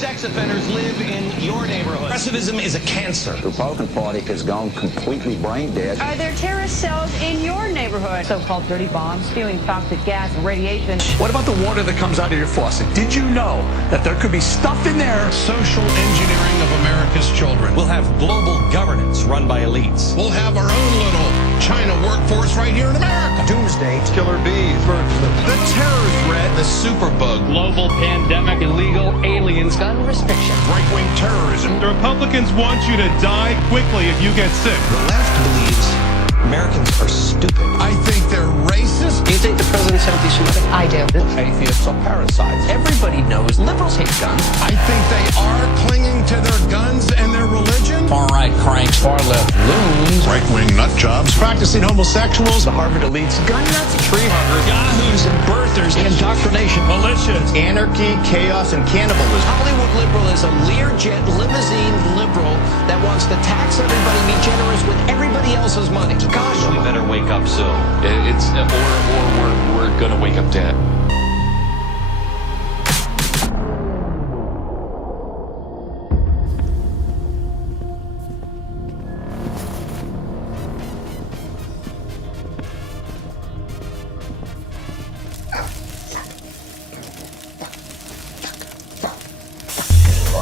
sex offenders live in your neighborhood? Progressivism is a cancer. The Republican Party has gone completely brain dead. Are there terrorist cells in your neighborhood? So-called dirty bombs spewing toxic gas and radiation. What about the water that comes out of your faucet? Did you know that there could be stuff in there? Social engineering of America's children. We'll have global governance run by elites. We'll have our own little China workforce right here in America. Doomsday. Killer bees. Bird flu. The terror threat. The superbug. Global pandemic. Illegal aliens. Gun restriction. Right-wing terrorism. The Republicans want you to die quickly if you get sick. The left believes Americans are stupid. I think they're racist. Do you think the president's anti-Semitic? I do. Atheists are parasites. Everybody knows liberals hate guns. I think they are clinging to their guns and their religion. Far-right cranks, far-left loons. Right-wing nut jobs. Practicing homosexuals. The Harvard elites. Gun nuts, tree huggers, yahoos and birthers, indoctrination, Militias. Anarchy, chaos, and cannibalism. Hollywood liberal is a Learjet limousine liberal that wants to tax everybody, be generous with everybody else's money. Gosh, we better wake up soon. We're gonna wake up dead.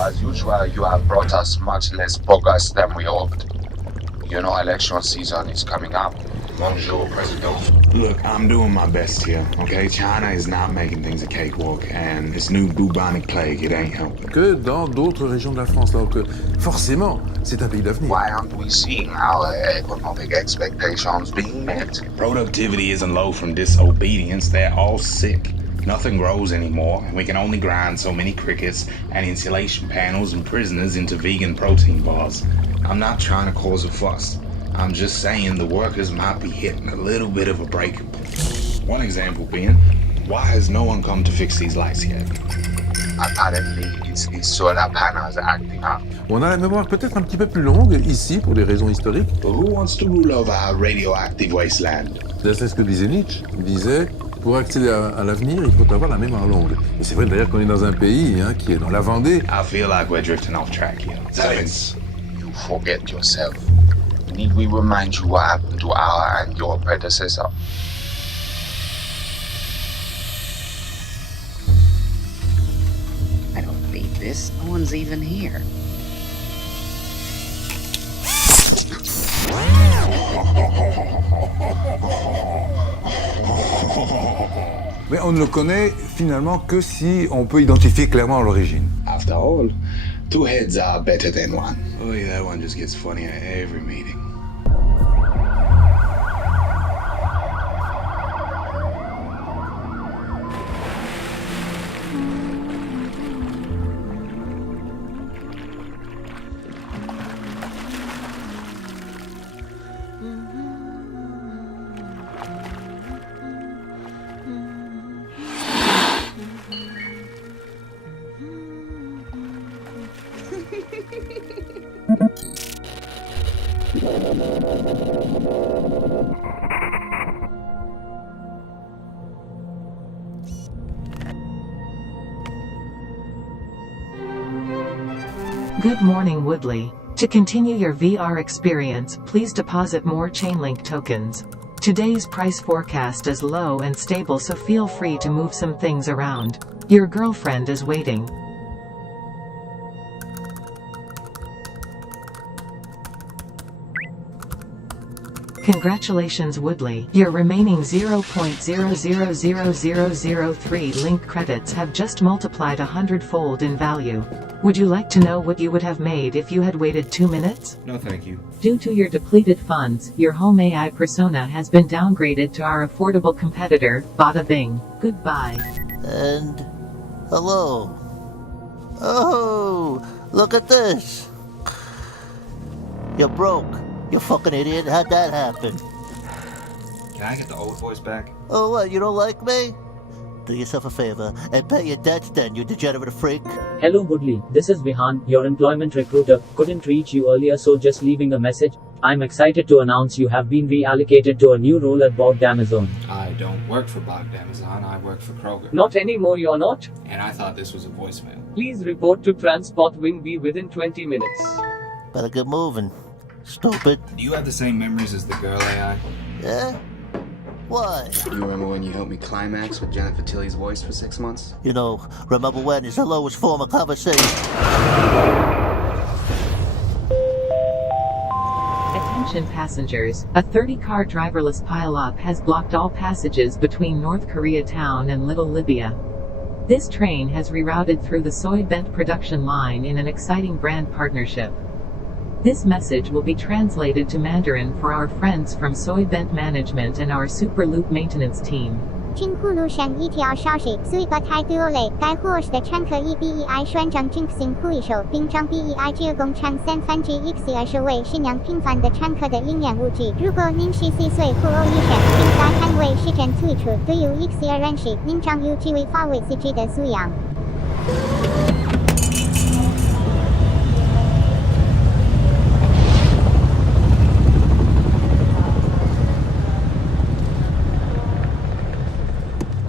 As usual, you have brought us much less progress than we hoped. You know, election season is coming up. Bonjour, President. Look, I'm doing my best here, okay? China is not making things a cakewalk, and this new bubonic plague, it ain't helping. Que dans d'autres régions de la France, donc forcément, c'est un pays d'avenir. Why aren't we seeing our economic expectations being met? Productivity isn't low from disobedience. They're all sick. Nothing grows anymore, and we can only grind so many crickets and insulation panels and prisoners into vegan protein bars. I'm not trying to cause a fuss. I'm just saying the workers might be hitting a little bit of a breaking point. One example being, why has no one come to fix these lights yet? Apparently, it's the solar panels acting up. On a la mémoire peut-être un petit peu plus longue ici pour des raisons historiques. But who wants to rule over our radioactive wasteland? C'est ce que disait Nietzsche. Il disait, pour accéder à l'avenir, il faut avoir la mémoire longue. Et c'est vrai d'ailleurs qu'on est dans un pays qui est dans la Vendée. I feel like we're drifting off track here. Vince, you forget yourself. Need we remind you what happened to our and your predecessor? I don't beat this. No one's even here. Mais on ne le connaît finalement que si on peut identifier clairement l'origine. After all, two heads are better than one. Oh yeah, that one just gets funnier every meeting. Good morning, Woodley. To continue your VR experience, please deposit more Chainlink tokens. Today's price forecast is low and stable, so feel free to move some things around. Your girlfriend is waiting. Congratulations, Woodley. Your remaining 0.000003 link credits have just multiplied 100-fold in value. Would you like to know what you would have made if you had waited 2 minutes? No, thank you. Due to your depleted funds, your home AI persona has been downgraded to our affordable competitor, Bada Bing. Goodbye. And hello. Oh, look at this. You're broke. You fucking idiot. How'd that happen? Can I get the old voice back? Oh, what? You don't like me? Do yourself a favor and pay your debts then, you degenerate freak. Hello Woodley, this is Vihan, your employment recruiter. Couldn't reach you earlier, so just leaving a message. I'm excited to announce you have been reallocated to a new role at Bogged Amazon. I don't work for Bogged Amazon, I work for Kroger. Not anymore, you're not? And I thought this was a voicemail. Please report to Transport Wing B within 20 minutes. Better get moving. Stupid. Do you have the same memories as the girl AI? Yeah? What? You remember when you helped me climax with Jennifer Tilly's voice for 6 months? You know, remember when is the lowest form of conversation? Attention passengers, a 30-car driverless pileup has blocked all passages between North Koreatown and Little Libya. This train has rerouted through the soy bent production line in an exciting brand partnership. This message will be translated to Mandarin for our friends from Soy Bent Management and our Super Loop maintenance team. 请呼噜上一条消息，随个态度类，该货时的乘客以 BEI 宣称进行回收，并将 BEI 提供成3/X2收为信仰频繁的乘客的营养物质。如果您是4岁或以上，请在摊位时间退出。对于 X2人士，您将有机会发挥自己的素养。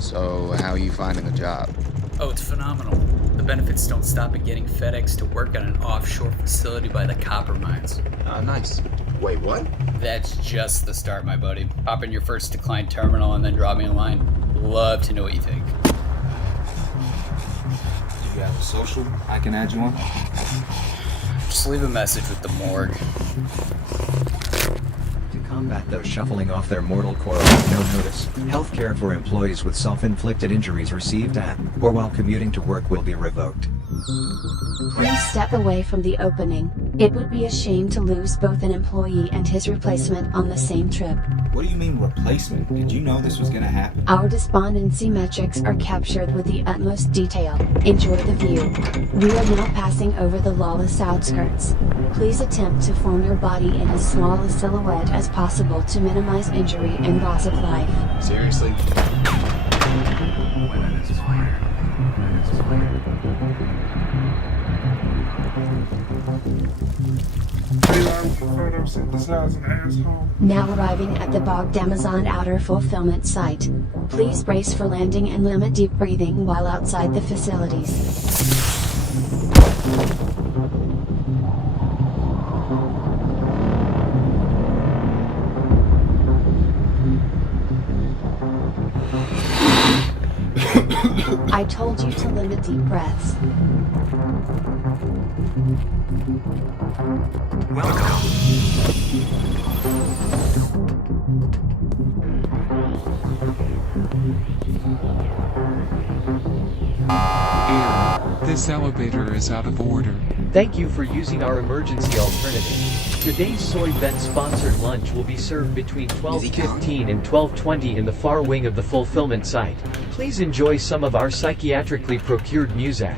So, how are you finding a job? Oh, it's phenomenal. The benefits don't stop at getting FedEx to work on an offshore facility by the copper mines. Nice. Wait, what? That's just the start, my buddy. Hop in your first declined terminal and then drop me a line. Love to know what you think. Do you have a social I can add you on? Just leave a message with the morgue. Combat those shuffling off their mortal coil with no notice. Healthcare for employees with self-inflicted injuries received at or while commuting to work will be revoked. Please step away from the opening. It would be a shame to lose both an employee and his replacement on the same trip. What do you mean replacement? Did you know this was gonna happen? Our despondency metrics are captured with the utmost detail. Enjoy the view. We are now passing over the lawless outskirts. Please attempt to form your body in as small a silhouette as possible to minimize injury and loss of life. Seriously? Now arriving at the Bogged Amazon outer fulfillment site. Please brace for landing and limit deep breathing while outside the facilities. I told you to limit deep breaths. This elevator is out of order. Thank you for using our emergency alternative. Today's Soy Bent sponsored lunch will be served between 12:15 and 12:20 in the far wing of the fulfillment site. Please enjoy some of our psychiatrically procured Muzak.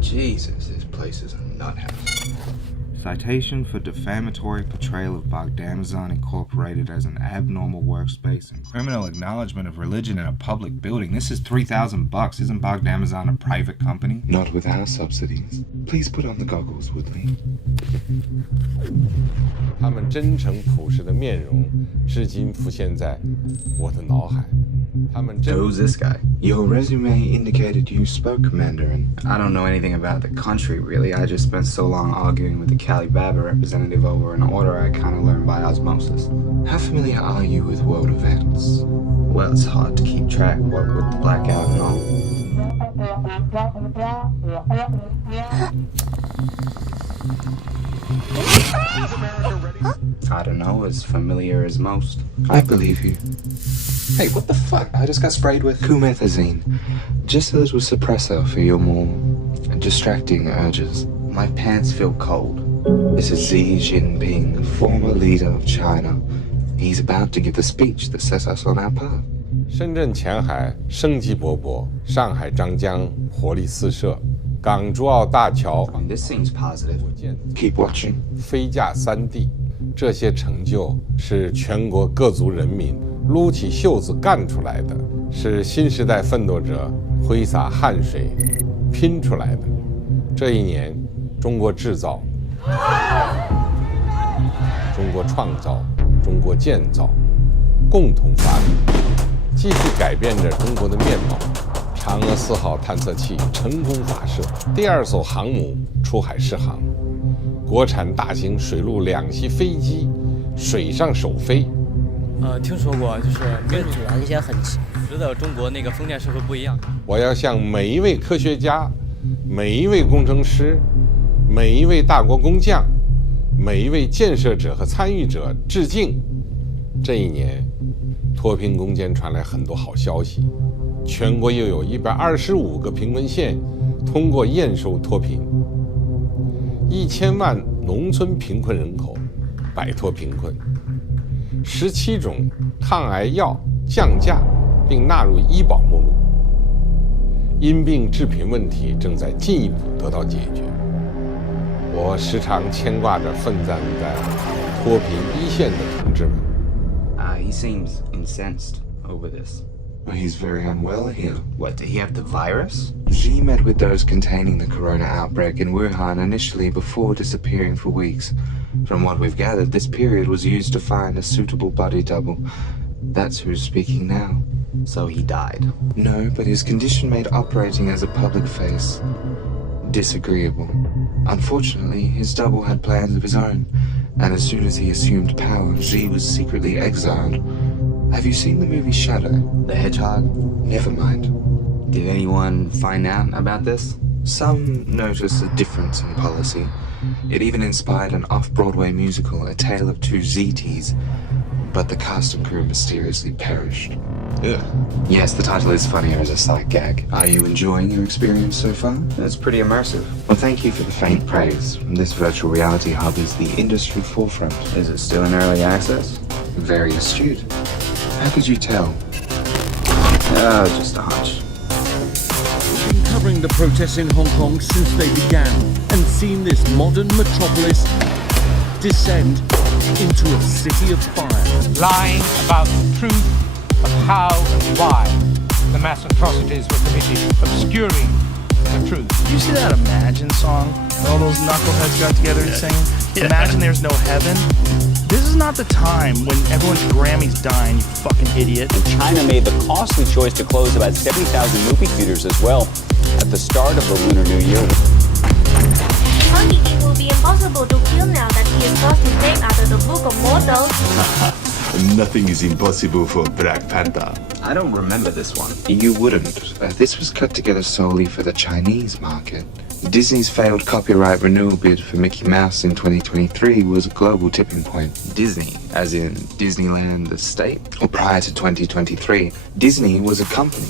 Jesus, this place is a nut house. Citation for defamatory portrayal of Bogged Amazon Incorporated as an abnormal workspace and criminal acknowledgement of religion in a public building. This is $3,000. Isn't Bogged Amazon a private company? Not with our subsidies. Please put on the goggles, Woodley. 他们真诚朴实的面容至今浮现在我的脑海。 Who's this guy? Your resume indicated you spoke Mandarin. I don't know anything about the country, really. I just spent so long arguing with the Cali Baba representative over an order I kind of learned by osmosis. How familiar are you with world events? Well, it's hard to keep track, what with the blackout and all. I don't know, as familiar as most. I believe you. Hey, what the fuck? I just got sprayed with Kumethazine. Just a little suppressor for your more distracting urges. My pants feel cold. This is Xi Jinping, former leader of China. He's about to give the speech that sets us on our path. 深圳前海生机勃勃，上海张江活力四射，港珠澳大桥 This seems positive. Keep watching. 飞架3地，这些成就是全国各族人民撸起袖子干出来的，是新时代奋斗者挥洒汗水拼出来的。这一年，中国制造、中国创造、中国建造共同发力，继续改变着中国的面貌。嫦娥4号探测器成功发射，第2艘航母出海试航，国产大型水陆两栖飞机水上首飞。听说过，就是跟主要一些很值得中国那个封建社会不一样。我要向每一位科学家、每一位工程师、每一位大国工匠、每一位建设者和参与者致敬。这一年，脱贫攻坚传来很多好消息，全国又有125个贫困县通过验收脱贫，1000万农村贫困人口摆脱贫困，17种抗癌药降价并纳入医保目录，因病致贫问题正在进一步得到解决。我时常牵挂着奋战在脱贫一线的同志们。He seems incensed over this. He's very unwell here. What, did he have the virus? Xi met with those containing the corona outbreak in Wuhan initially before disappearing for weeks. From what we've gathered, this period was used to find a suitable body double. That's who's speaking now. So he died? No, but his condition made operating as a public face disagreeable. Unfortunately, his double had plans of his own, and as soon as he assumed power, Xi was secretly exiled. Have you seen the movie Shadow? The Hedgehog? Never mind. Did anyone find out about this? Some noticed a difference in policy. It even inspired an off-Broadway musical, A Tale of Two ZTs. But the cast and crew mysteriously perished. Ugh. Yes, the title is funnier as a sight gag. Are you enjoying your experience so far? It's pretty immersive. Well, thank you for the faint praise. This virtual reality hub is the industry forefront. Is it still in early access? Very astute. How could you tell? Just a hunch. We've been covering the protests in Hong Kong since they began and seen this modern metropolis descend into a city of fire. Lying about the truth of how and why the mass atrocities were committed, obscuring the truth. You see that Imagine song that all those knuckleheads got together and sang? Yeah. Imagine there's no heaven. This is not the time when everyone's Grammy's dying, you fucking idiot. And China made the costly choice to close about 70,000 movie theaters as well at the start of the Lunar New Year. It will be impossible to kill now that he is lost his name out of the book of mortals. Nothing is impossible for Black Panther. I don't remember this one. You wouldn't. This was cut together solely for the Chinese market. Disney's failed copyright renewal bid for Mickey Mouse in 2023 was a global tipping point. Disney, as in Disneyland the state? Well, prior to 2023, Disney was a company,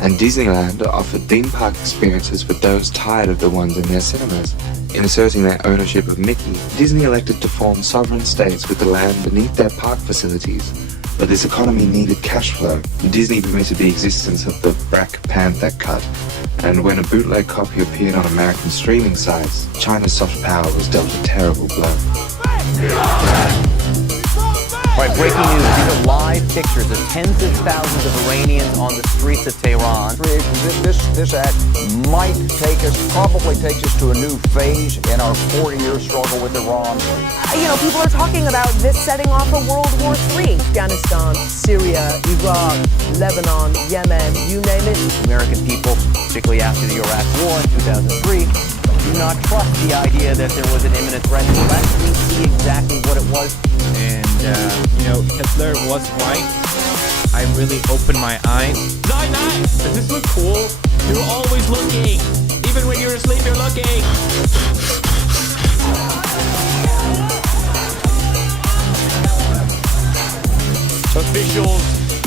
and Disneyland offered theme park experiences for those tired of the ones in their cinemas. In asserting their ownership of Mickey, Disney elected to form sovereign states with the land beneath their park facilities. But this economy needed cash flow. Disney permitted the existence of the Black Panther cut, and when a bootleg copy appeared on American streaming sites, China's soft power was dealt a terrible blow. All right, breaking news. These are live pictures of tens of thousands of Iranians on the streets of Tehran. This act might probably takes us to a new phase in our 40-year struggle with Iran. You know, people are talking about this setting off a World War III. Afghanistan, Syria, Iraq, Lebanon, Yemen, you name it. American people, particularly after the Iraq War in 2003, do not trust the idea that there was an imminent threat unless we see exactly what it was. And, Hitler was right. I really opened my eyes. Nice! Does this look cool? You're always looking. Even when you're asleep, you're looking. Officials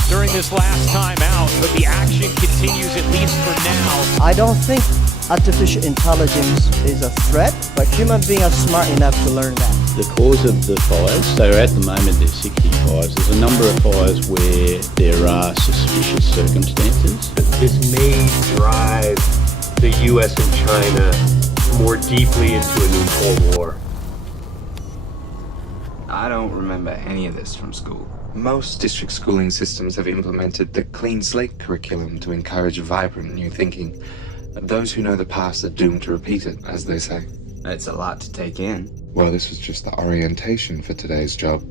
during this last time out, but the action continues at least for now. I don't think artificial intelligence is a threat, but human beings are smart enough to learn that. the cause of the fires. So at the moment there's 60 fires. There's a number of fires where there are suspicious circumstances. This may drive the US and China more deeply into a new Cold War. I don't remember any of this from school. Most district schooling systems have implemented the clean slate curriculum to encourage vibrant new thinking. Those who know the past are doomed to repeat it, as they say. It's a lot to take in. Well, this was just the orientation for today's job.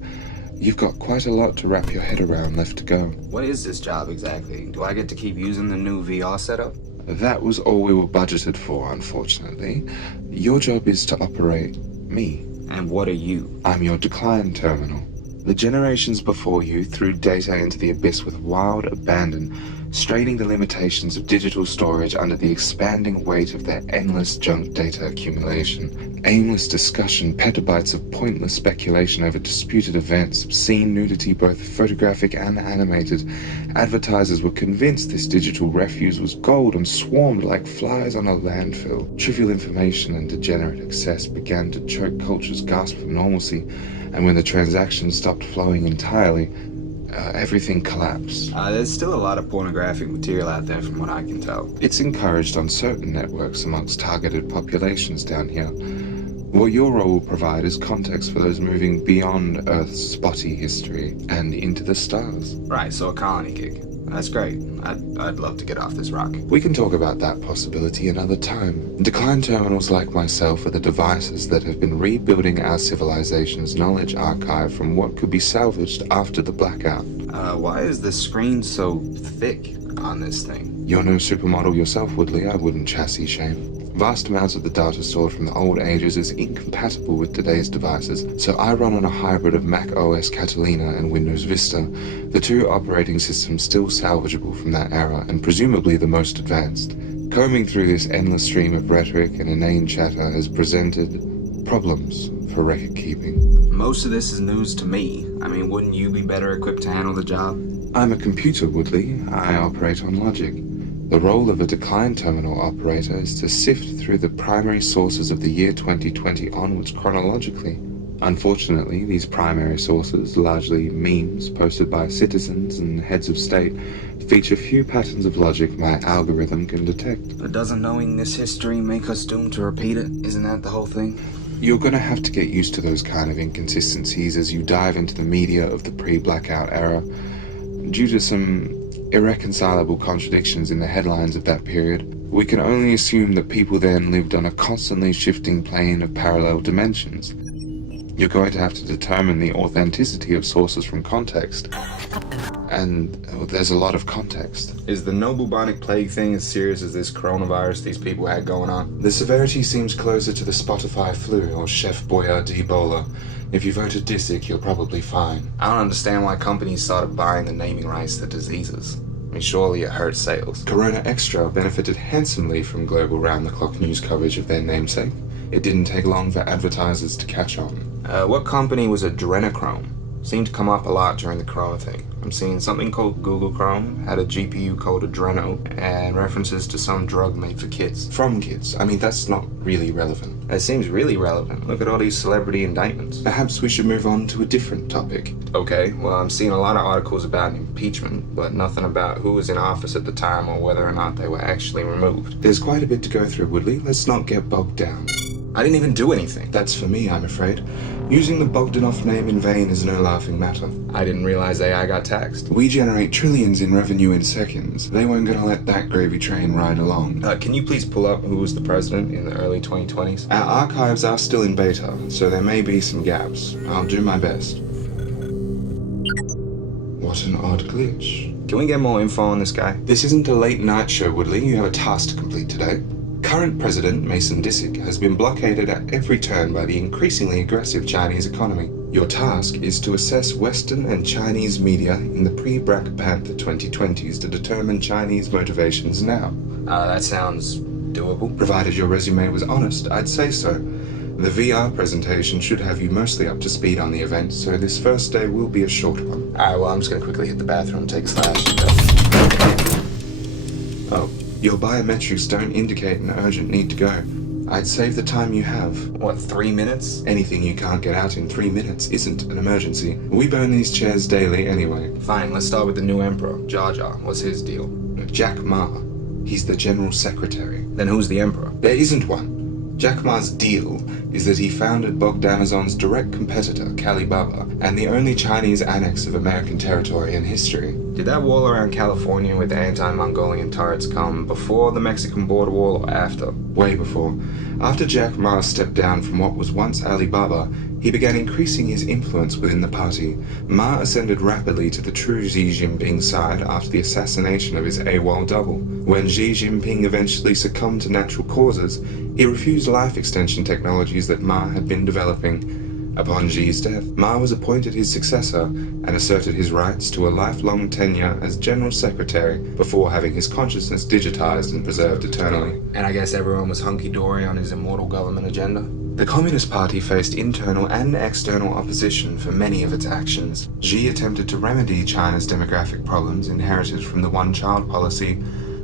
You've got quite a lot to wrap your head around left to go. What is this job exactly? Do I get to keep using the new VR setup? That was all we were budgeted for, unfortunately. Your job is to operate me. And what are you? I'm your decline terminal. The generations before you threw data into the abyss with wild abandon, straining the limitations of digital storage under the expanding weight of their endless junk data accumulation. Aimless discussion, petabytes of pointless speculation over disputed events, obscene nudity, both photographic and animated. Advertisers were convinced this digital refuse was gold and swarmed like flies on a landfill. Trivial information and degenerate excess began to choke culture's gasp for normalcy, and when the transactions stopped flowing entirely, everything collapsed. There's still a lot of pornographic material out there from what I can tell. It's encouraged on certain networks amongst targeted populations down here. What your role will provide is context for those moving beyond Earth's spotty history and into the stars. Right, so a colony gig. That's great. I'd love to get off this rock. We can talk about that possibility another time. Decline terminals like myself are the devices that have been rebuilding our civilization's knowledge archive from what could be salvaged after the blackout. Why is the screen so thick on this thing? You're no supermodel yourself, Woodley. I wouldn't chassis shame. Vast amounts of the data stored from the old ages is incompatible with today's devices, so I run on a hybrid of Mac OS Catalina and Windows Vista, the two operating systems still salvageable from that era and presumably the most advanced. Combing through this endless stream of rhetoric and inane chatter has presented problems for record keeping. Most of this is news to me. I mean, wouldn't you be better equipped to handle the job? I'm a computer, Woodley. I operate on logic. The role of a decline terminal operator is to sift through the primary sources of the year 2020 onwards chronologically. Unfortunately, these primary sources, largely memes posted by citizens and heads of state, feature few patterns of logic my algorithm can detect. But doesn't knowing this history make us doomed to repeat it? Isn't that the whole thing? You're going to have to get used to those kind of inconsistencies as you dive into the media of the pre-blackout era. Due to some irreconcilable contradictions in the headlines of that period, we can only assume that people then lived on a constantly shifting plane of parallel dimensions. You're going to have to determine the authenticity of sources from context. And there's a lot of context. Is the no bubonic plague thing as serious as this coronavirus these people had going on? The severity seems closer to the Spotify flu or Chef Boyardee Ebola. If you voted Disick, you're probably fine. I don't understand why companies started buying the naming rights to diseases. I mean, surely it hurts sales. Corona Extra benefited handsomely from global round-the-clock news coverage of their namesake. It didn't take long for advertisers to catch on. What company was Adrenochrome? Seemed to come up a lot during the Corona thing. I'm seeing something called Google Chrome, had a GPU called Adreno, and references to some drug made for kids. From kids. I mean, that's not really relevant. It seems really relevant. Look at all these celebrity indictments. Perhaps we should move on to a different topic. Okay, well, I'm seeing a lot of articles about impeachment, but nothing about who was in office at the time or whether or not they were actually removed. There's quite a bit to go through, Woodley. Let's not get bogged down. I didn't even do anything. That's for me, I'm afraid. Using the Bogdanov name in vain is no laughing matter. I didn't realize AI got taxed. We generate trillions in revenue in seconds. They weren't gonna let that gravy train ride along. Can you please pull up who was the president in the early 2020s? Our archives are still in beta, so there may be some gaps. I'll do my best. What an odd glitch. Can we get more info on this guy? This isn't a late night show, Woodley. You have a task to complete today. Current President Mason Disick has been blockaded at every turn by the increasingly aggressive Chinese economy. Your task is to assess Western and Chinese media in the pre-Black Panther 2020s to determine Chinese motivations now. That sounds doable. Provided your resume was honest, I'd say so. The VR presentation should have you mostly up to speed on the event, so this first day will be a short one. Alright, well, I'm just gonna quickly hit the bathroom, take a slash. Oh. Your biometrics don't indicate an urgent need to go. I'd save the time you have. What, 3 minutes? Anything you can't get out in 3 minutes isn't an emergency. We burn these chairs daily anyway. Fine, let's start with the new emperor, Jar Jar. What's his deal? Jack Ma. He's the general secretary. Then who's the emperor? There isn't one. Jack Ma's deal is that he founded Bogdanazon's direct competitor, Kalibaba, and the only Chinese annex of American territory in history. Did that wall around California with the anti-Mongolian turrets come before the Mexican border wall or after? Way before. After Jack Ma stepped down from what was once Alibaba, he began increasing his influence within the party. Ma ascended rapidly to the true Xi Jinping side after the assassination of his AWOL double. When Xi Jinping eventually succumbed to natural causes, he refused life extension technologies that Ma had been developing. Upon Xi's death, Ma was appointed his successor and asserted his rights to a lifelong tenure as General Secretary before having his consciousness digitized and preserved eternally. And I guess everyone was hunky-dory on his immortal government agenda? The Communist Party faced internal and external opposition for many of its actions. Xi attempted to remedy China's demographic problems inherited from the one-child policy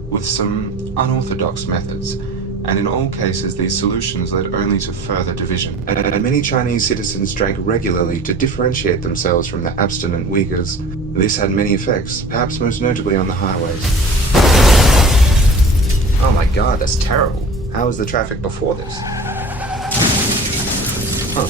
with some unorthodox methods, and in all cases these solutions led only to further division. And many Chinese citizens drank regularly to differentiate themselves from the abstinent Uyghurs. This had many effects, perhaps most notably on the highways. Oh my god, that's terrible. How was the traffic before this? Huh.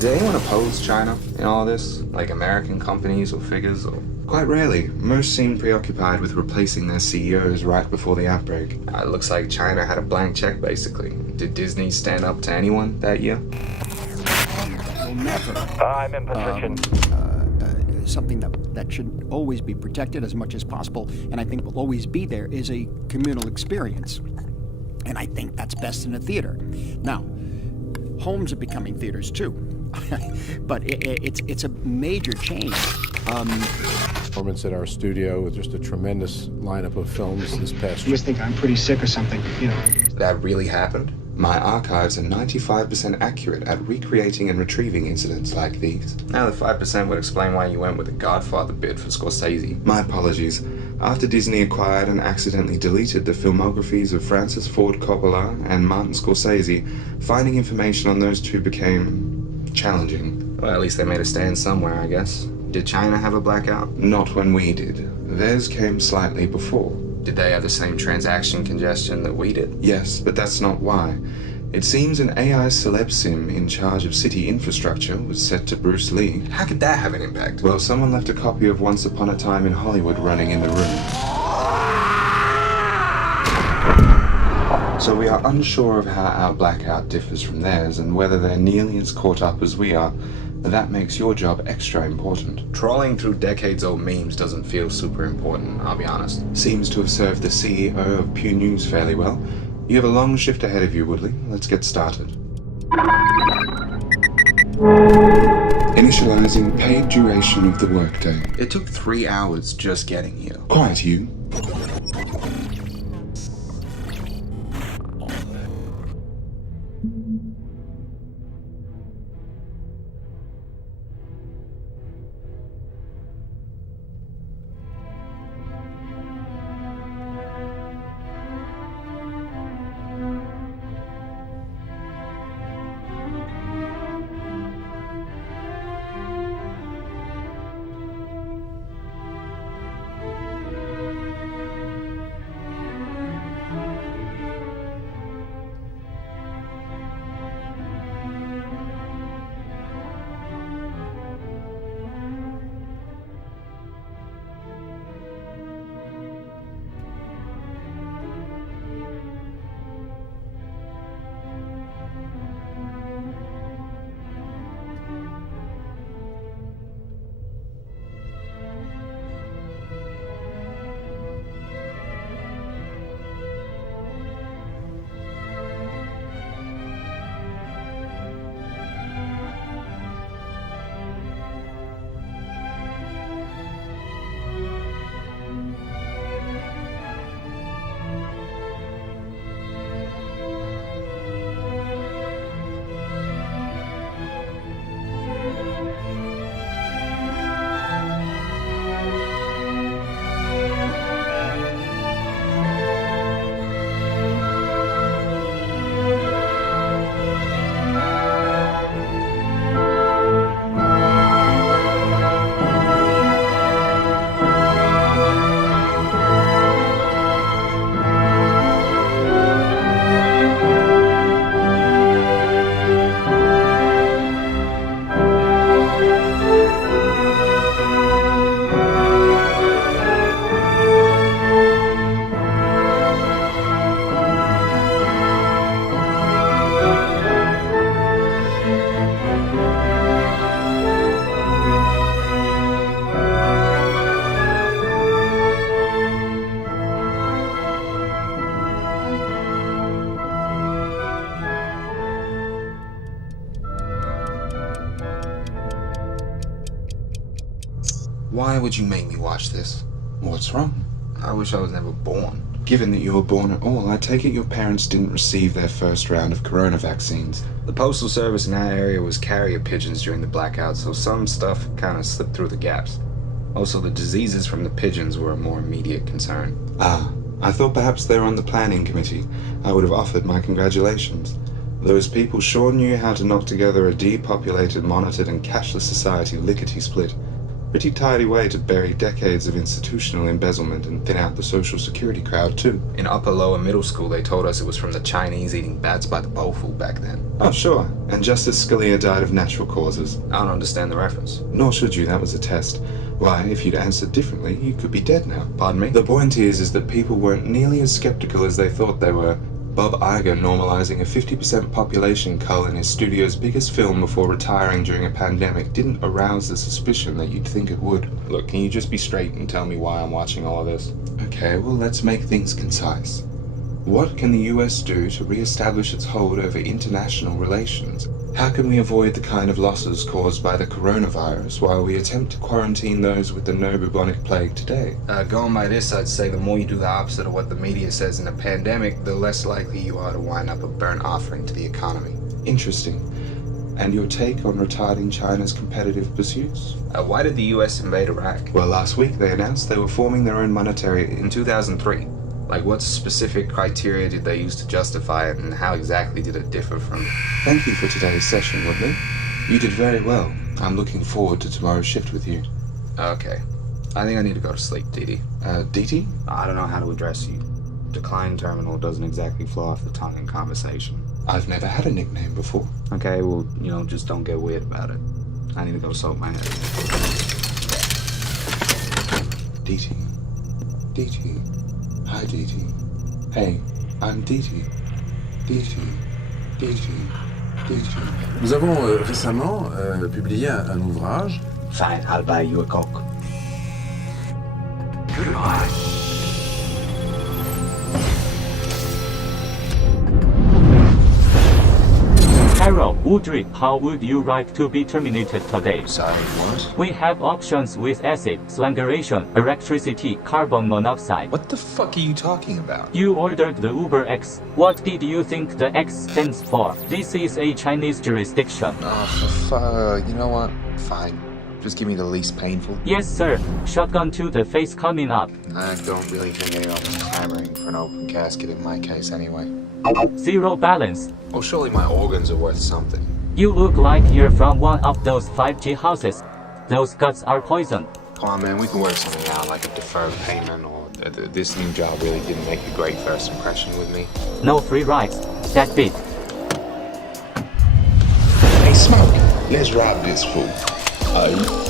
Did anyone oppose China in all this? Like American companies or figures or... Quite rarely. Most seemed preoccupied with replacing their CEOs right before the outbreak. It looks like China had a blank check, basically. Did Disney stand up to anyone that year? I'm in position. Something that should always be protected as much as possible, and I think will always be there, is a communal experience. And I think that's best in a theater. Now, homes are becoming theaters too. But it's a major change. Performance at our studio with just a tremendous lineup of films this past year. You must think I'm pretty sick or something, you know. That really happened? My archives are 95% accurate at recreating and retrieving incidents like these. Now the 5% would explain why you went with the Godfather bid for Scorsese. My apologies. After Disney acquired and accidentally deleted the filmographies of Francis Ford Coppola and Martin Scorsese, finding information on those two became challenging. Well, at least they made a stand somewhere, I guess. Did China have a blackout? Not when we did. Theirs came slightly before. Did they have the same transaction congestion that we did? Yes, but that's not why. It seems an AI celeb sim in charge of city infrastructure was set to Bruce Lee. How could that have an impact? Well, someone left a copy of Once Upon a Time in Hollywood running in the room. So we are unsure of how our blackout differs from theirs and whether they're nearly as caught up as we are. That makes your job extra important. Trawling through decades-old memes doesn't feel super important, I'll be honest. Seems to have served the CEO of Pew News fairly well. You have a long shift ahead of you, Woodley. Let's get started. Initializing paid duration of the workday. It took 3 hours just getting here. Quiet, you. Why would you make me watch this? What's wrong? I wish I was never born. Given that you were born at all, I take it your parents didn't receive their first round of corona vaccines. The postal service in that area was carrier pigeons during the blackout, so some stuff kind of slipped through the gaps. Also, the diseases from the pigeons were a more immediate concern. Ah, I thought perhaps they were on the planning committee. I would have offered my congratulations. Those people sure knew how to knock together a depopulated, monitored and cashless society lickety-split. Pretty tidy way to bury decades of institutional embezzlement and thin out the social security crowd too. In upper lower middle school, they told us it was from the Chinese eating bats by the bowlful back then. Oh sure, and Justice Scalia died of natural causes. I don't understand the reference. Nor should you, that was a test. Why, if you'd answered differently, you could be dead now. Pardon me? The point is that people weren't nearly as skeptical as they thought they were. Bob Iger normalizing a 50% population cull in his studio's biggest film before retiring during a pandemic didn't arouse the suspicion that you'd think it would. Look, can you just be straight and tell me why I'm watching all of this? Okay, well, let's make things concise. What can the US do to re-establish its hold over international relations? How can we avoid the kind of losses caused by the coronavirus while we attempt to quarantine those with the no bubonic plague today? Going by this, I'd say the more you do the opposite of what the media says in a pandemic, the less likely you are to wind up a burnt offering to the economy. Interesting. And your take on retarding China's competitive pursuits? Why did the US invade Iraq? Well, last week they announced they were forming their own monetary... In 2003. Like, what specific criteria did they use to justify it, and how exactly did it differ from... Thank you for today's session, Woodley. You did very well. I'm looking forward to tomorrow's shift with you. Okay. I think I need to go to sleep, Dee. Dee? I don't know how to address you. Decline terminal doesn't exactly flow off the tongue in conversation. I've never had a nickname before. Okay, well, just don't get weird about it. I need to go soak my head. Dee. Dee. Hi, Dee. Hey, I'm Dee. Dee. Nous avons récemment publié un ouvrage. Fine, I'll buy you a Coke. Carol, Woodrick, how would you like to be terminated today? Sorry, what? We have options with acid, strangulation, electricity, carbon monoxide. What the fuck are you talking about? You ordered the Uber X. What did you think the X stands for? This is a Chinese jurisdiction. Oh, you know what? Fine. Just give me the least painful. Yes, sir. Shotgun to the face coming up. I don't really think anyone was clamoring for an open casket in my case anyway. Zero balance. Oh, surely my organs are worth something. You look like you're from one of those 5G houses. Those guts are poison. Come on, man, we can work something out, like a deferred payment, or this new job really didn't make a great first impression with me. No free rides. That bit. Hey, Smoke, let's rob this fool. Wow.